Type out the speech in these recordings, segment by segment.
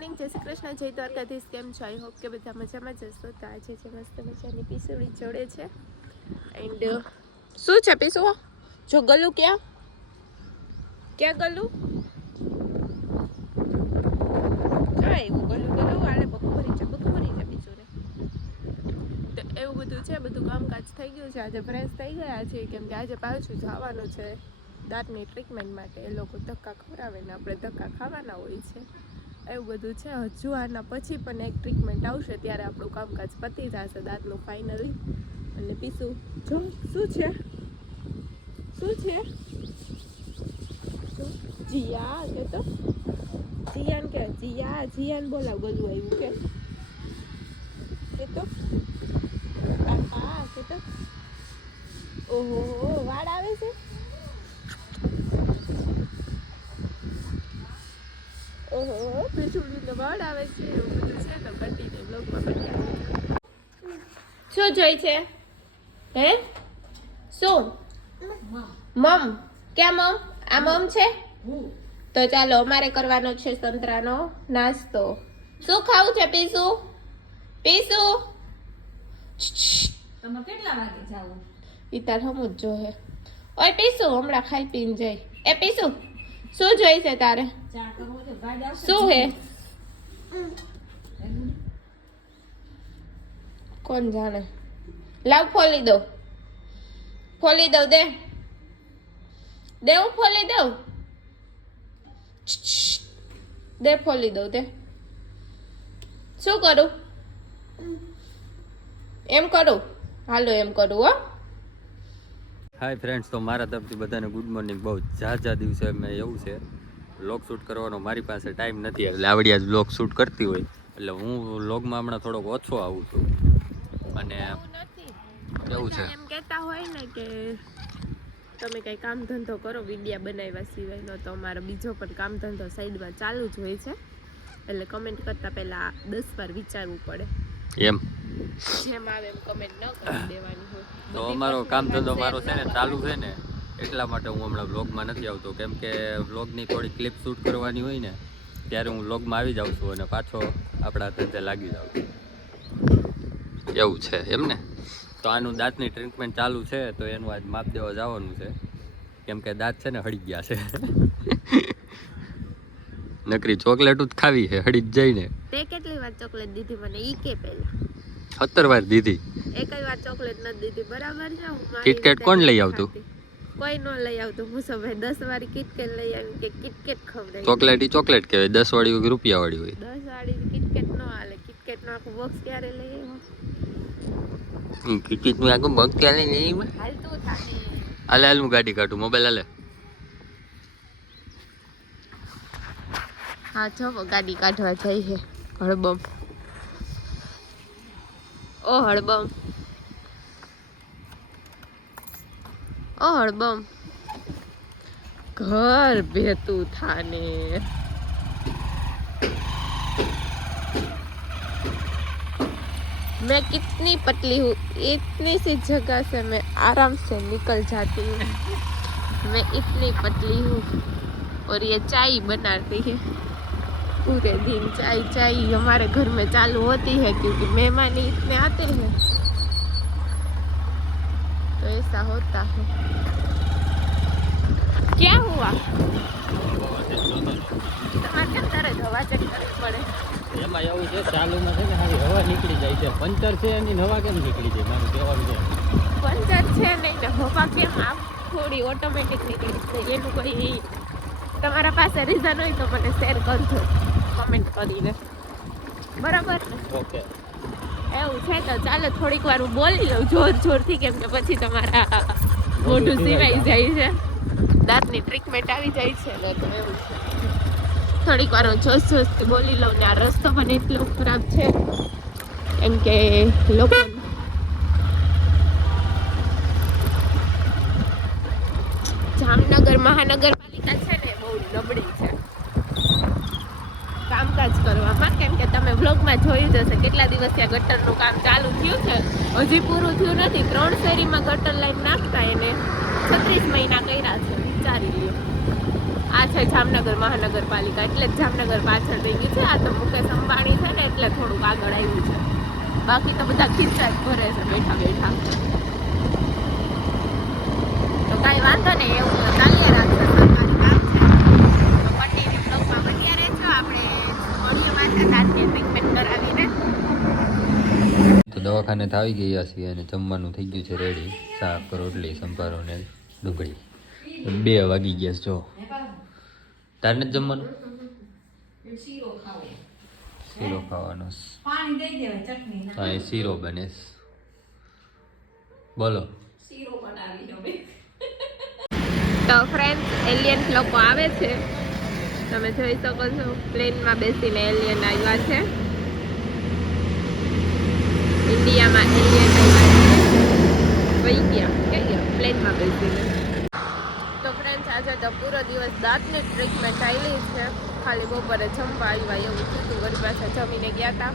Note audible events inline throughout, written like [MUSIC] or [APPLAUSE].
Morning જય શ્રી કૃષ્ણ, જય દ્વારકાધીશ. કેમ છો? આઈ હોપ કે બધા મજામાં જ હશો. તો આજે છે મસ્ત મજાની પીસુડી જોડે છે. એન્ડ શું છે પીસુ જો ગલું ક્યાં? ક્યાં ગલું? જો એવું ગલું ગલું, આલે બકુ છે બકુ છે પીસુને. એવું બધું છે, બધું કામકાજ થઈ ગયું છે. આજે ફ્રેશ થઈ ગયા છે કેમ આજે પાછું જવાનું છે દાંતની ટ્રીટમેન્ટ માટે. એ લોકો ધક્કા ખવડાવે આપણે ધક્કા ખાવાના હોય છે. એવું બધું છે. હજુ આના પછી પણ એક ટ્રીટમેન્ટ આવશે ત્યારે આપણું કામકાજ પતી જશે દાંતનું ફાઇનલી અને પીસું, જો, શું છે? શું છે? જીયા, કે તો? જીયાન કે, જીયા, જીયાન બોલાવ ગલું આવ્યું કે? કે તો? આ કે તો? ઓહો, વાળ આવે છે? ઓહો પીછુડીને વાળ આવે છે એવું બધું છે તો બ્લોગમાં બન્યા શું જોઈ છે? હે? શું? મમ. ક્યાં મમ? આ મમ છે? તો ચાલો અમારે કરવાનો છે સંતરાનો નાસ્તો. શું ખાવું છે પીસુ? પીસુ? તમે કેટલા વાગે જાઓ? ઈ તાર હમું જ જોહે. ઓય પીસુ હમણાં ખાઈ પીને જઈ. એ પીસુ? શું જોઈ છે તારે? શું હે? કોણ જાણે? લાવ ફોલી દઉં. ફોલી દઉં દે. દે હું ફોલી દઉં? દે ફોલી દઉં દે. શું કરું? એમ કરું. હાલો એમ કરું હો. હાય ફ્રેન્ડ્સ તો મારા તરફથી બધાને ગુડ મોર્નિંગ બહુ ઝાઝા દિવસે મેં એવું છે લોગ શૂટ કરવાનો મારી પાસે ટાઈમ નથી એટલે આવડી આજ લોગ શૂટ કરતી હોય. એટલે હું લોગમાં હમણાં થોડોક ઓછો આવું છું. અને એવું છે. એમ કહેતા હોય ને કે તમે કંઈ કામ ધંધો કરો વિડિયા બનાવ્યા સિવાયનો તો અમારો બીજો પણ કામ ધંધો સાઈડમાં ચાલુ જ હોય છે. એટલે કમેન્ટ કરતા પહેલા દસ વાર વિચારવું પડે. એમ. જેમ આવે એમ કમેન્ટ ન કરી દેવાની હોય. તો અમારો કામ ધંધો મારો છે ને ચાલુ છે ને એટલા માટે હું હમણાં વ્લોગમાં નથી આવતો. કેમ કે વ્લોગની થોડી ક્લિપ શૂટ કરવાની હોય ને ત્યારે હું વ્લોગમાં આવી જાઉં છું અને પાછો આપણા ધંધે લાગી જાઉં છું. એવું છે એમ ને? તો આનું દાંતની ટ્રીટમેન્ટ ચાલુ છે તો એનું આજ માપ દેવા જવાનું છે. કેમ કે દાંત છે ને હળી ગયા છે. નકરી ચોકલેટ જ ખાવી છે હળી જ જઈને. તે કેટલી વાર ચોકલેટ દીધી મને? ઈ કે પહેલા. સત્તર વાર દીધી. એકય વાર ચોકલેટ નથી દીધી. બરાબર છે? કિટકેટ કોણ લઈ આવતું? કોઈ ન લઈ આવતું. હું સભાઈ દસ વાળી કિટકેટ લઈ આવી કે કિટકેટ ખવડાવી. ચોકલેટ ઈ ચોકલેટ કહેવાય. દસ વાળી રૂપિયા વાળી હોય. દસ વાળી કિટકેટ નો હાલે. કિટકેટ નો આખું બોક્સ ક્યારે લઈ આવ્યો કિટકીટનું આખું બોક્સ ક્યારે લઈ લઈ હાલતું થાય હાલે હાલ હું ગાડી કાઢું. મોબાઈલ હાલે. હા જો ગાડી કાઢવા જાય છે. હળબમ. ઓ હળબમ ઓ હળબમ ઘર ભેતું થાને मैं कितनी पतली हूँ इतनी सी जगह से मैं आराम से निकल जाती हूँ मैं इतनी पतली हूँ और ये चाय बनाती है पूरे दिन चाय चाय हमारे घर में चालू होती है क्योंकि मेहमान इतने आते हैं तो ऐसा होता है क्या हुआ તમારે કેમ તરત હવા ચેક કરવી પડે એમાં એવું છે ચાલુમાં છે ને હારી હવા નીકળી જાય છે પંચર છે એની હવા કેમ નીકળી જાય મારું કહેવાનું છે પંચર છે નહીં ને હવા કેમ આમ થોડી ઓટોમેટિક નીકળી જાય એનું કોઈ તમારા પાસે રીઝન હોય તો મને શેર કરજો કમેન્ટ કરીને. બરાબર? ને ઓકે. એવું છે તો ચાલો થોડીક વાર હું બોલી લઉં જોર જોરથી કેમ કે પછી તમારા મોઢું સિવાય જાય છે. દાંતની ટ્રીટમેન્ટ આવી જાય છે ને તો એવું છે. થોડીક વાર હું જોશ જોશથી બોલી લઉં ને આ રસ્તો પણ એટલો ખરાબ છે. એમ કે લોકો જામનગર મહાનગરપાલિકા છે ને બહુ નબળી છે કામકાજ કરવામાં કેમ કે તમે જોયું જ હશે. કેટલા દિવસ ત્યાં ગટરનું કામ ચાલુ થયું છે? હજી પૂરું થયું નથી. ત્રણ શેરીમાં ગટર લાઈન નાખતા એને છત્રીસ મહિના કર્યા છે. વિચારી લ્યો. આ છે જામનગર મહાનગરપાલિકા. એટલે જ જામનગર પાછળ રહી ગયું છે. આ તો મુકેશ અંબાણી છે ને, એટલે થોડુંક આગળ આવ્યું છે. બાકી તો બધા ખીચા ભરે છે બેઠા બેઠા. તો કાંઈ વાંધો નહીં, એવું ચાલ્યા રાખશે સરકારી કામ છે. આપણે ટ્રીટમેન્ટ કરાવીને તો દવાખાને તો આવી ગયા છીએ અને જમવાનું થઈ ગયું છે રેડી શાક રોટલી સંભારો ને ડુંગળી. બે વાગી ગયા છે જો. તારે જ જમવાનું? શીરો ખાવાનો. હા અહીં શીરો બને. છે. બોલો. શીરો બનાવી હવે તો ફ્રેન્ડ એલિયન લોકો આવે છે. તમે જોઈ શકો છો પ્લેનમાં બેસીને એલિયન આવ્યા છે. ઇન્ડિયામાં એલિયન વહી ગયા કઈ ગયા પ્લેનમાં બેસીને તો ફ્રેન્ડ્સ આજે તો પૂરો દિવસ દાંતની ટ્રીટમેન્ટ ચાલી છે. ખાલી બપોરે જમવા આવ્યા એવું થયું હતું વળી પાછા જમીને ગયા હતા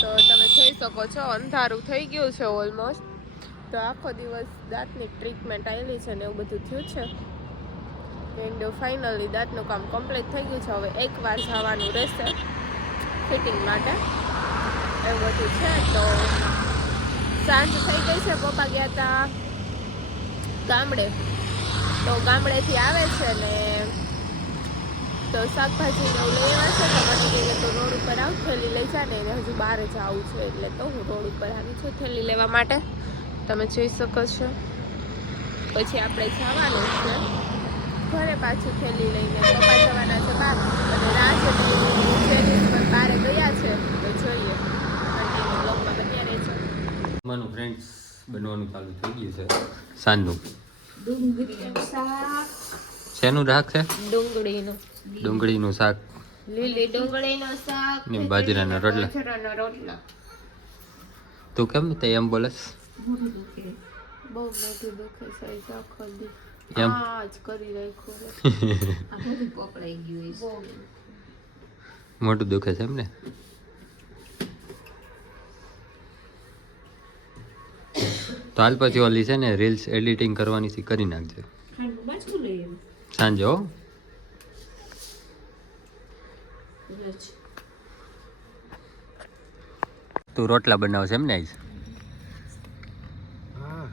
તો તમે જોઈ શકો છો, અંધારું થઈ ગયું છે ઓલમોસ્ટ તો આખો દિવસ દાંતની ટ્રીટમેન્ટ આવેલી છે ને એવું બધું થયું છે. એન્ડ ફાઇનલી દાંતનું કામ કમ્પ્લીટ થઈ ગયું છે. હવે એકવાર જવાનું રહેશે ફિટિંગ માટે. એવું બધું છે તો સાંજ થઈ ગઈ છે, પપ્પા ગયા હતા ગામડે. તો ગામડેથી આવે છે ને તો શાકભાજી ને એવું લઈ આવ્યા છે, તો મને તો રોડ ઉપર આવ થેલી લઈ જા ને હજુ બહાર જ આવું છું, એટલે તો હું રોડ ઉપર આવી છું થેલી લેવા માટે. તમે જોઈ શકો છો. પછી આપણે જવાનું છે. ઘરે પાછું થેલી લઈને પપ્પા જવાના છે બહાર. અને રાહ છે પર બહાર ગયા છે તો જોઈએ કન્ટિન્યુ બ્લોગમાં બન્યા રહેજો જમવાનું ફ્રેન્ડ્સ બનવાનું ચાલુ થઈ ગયું છે. સાંજનું. શેનું શાક છે? ડુંગળીનું. ડુંગળીનું શાક. લીલી ડુંગળીનું શાક. ને બાજરાના રોટલા. બાજરાના રોટલા. તું કેમ તે એમ બોલસ? બહુ મોટું દુખે સાઈઝ આખો દી એમ? આ કરી રાખ્યું છે. [LAUGHS] આ બધું પકડાઈ ગયું બહુ મોટું દુખે છે એમ ને તો હાલ પછી ઓલી છે ને રીલ્સ એડિટિંગ કરવાની છે કરી નાખજે. સાંજો હો. તું રોટલા બનાવશે એમ ને આઈશ હા?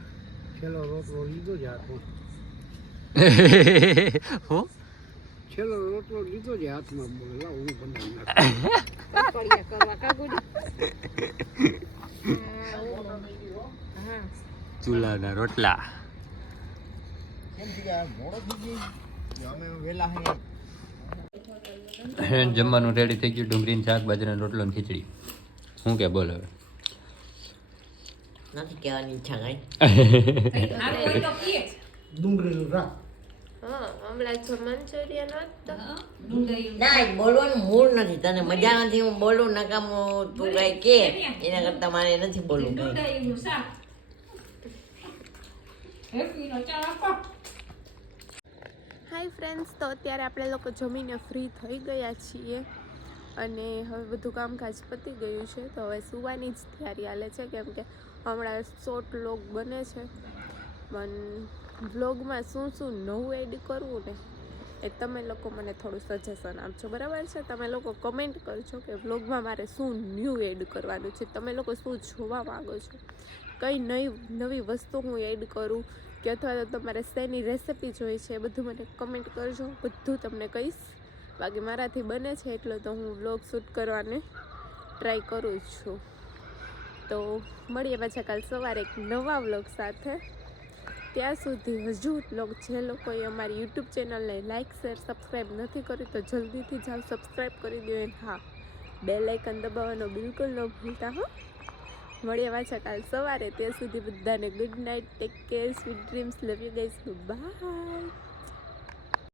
છેલ્લો રોટલો લીધો છે હાથમાં હો રોટલો લીધો છે હાથમાં બોલે હું બનાવી નાખું ચૂલાના રોટલા. જમવાનું રેડી થઈ ગયું ડુંગળીનું શાક બાજરાનો રોટલો ને ખીચડી. હું કે બોલ હવે? નથી કહેવાની ઈચ્છા કઈ. ડુંગળીનું હમણાં જો મંચુરિયન ના બોલવાનું મૂળ નથી. તને મજા નથી હું બોલું નકામું તું કઈ કે. એના કરતા મારે નથી બોલવું કઈ ડુંગળીનું શાક હેપીનો ચા આપો હાય ફ્રેન્ડ્સ તો અત્યારે આપણે લોકો જમીને ફ્રી થઈ ગયા છીએ અને હવે બધું કામકાજ પતી ગયું છે. તો હવે સુવાની જ તૈયારી હાલે છે, કેમ કે હમણાં શોર્ટ વ્લોગ બને છે. પણ વ્લોગમાં શું શું નવું એડ કરવું ને એ તમે લોકો મને થોડું સજેશન આપજો, બરાબર છે? તમે લોકો કમેન્ટ કરજો કે વ્લોગમાં મારે શું ન્યૂ એડ કરવાનું છે. તમે લોકો શું જોવા માગો છો? કઈ નવી નવી વસ્તુ હું એડ કરું કે અથવા તો તમારે શેની રેસિપી જોઈ છે એ બધું મને કમેન્ટ કરજો. બધું તમને કહીશ. બાકી મારાથી બને છે એટલો તો હું વ્લોગ શૂટ કરવાને ટ્રાય કરું જ છું. તો મળીએ પાછા કાલ સવારે એક નવા વ્લોગ સાથે. ત્યાં સુધી હજુ લોક જે લોકોએ અમારી યુટ્યુબ ચેનલને લાઇક શેર સબસ્ક્રાઈબ નથી કરી તો જલ્દીથી જાઓ સબસ્ક્રાઈબ કરી દો. હા બે લાઇકન દબાવવાનો બિલકુલ ન ભૂલતા, હો. મળીએ પાછા કાલ સવારે. ત્યાં સુધી બધાને good night take care sweet dreams love you guys bye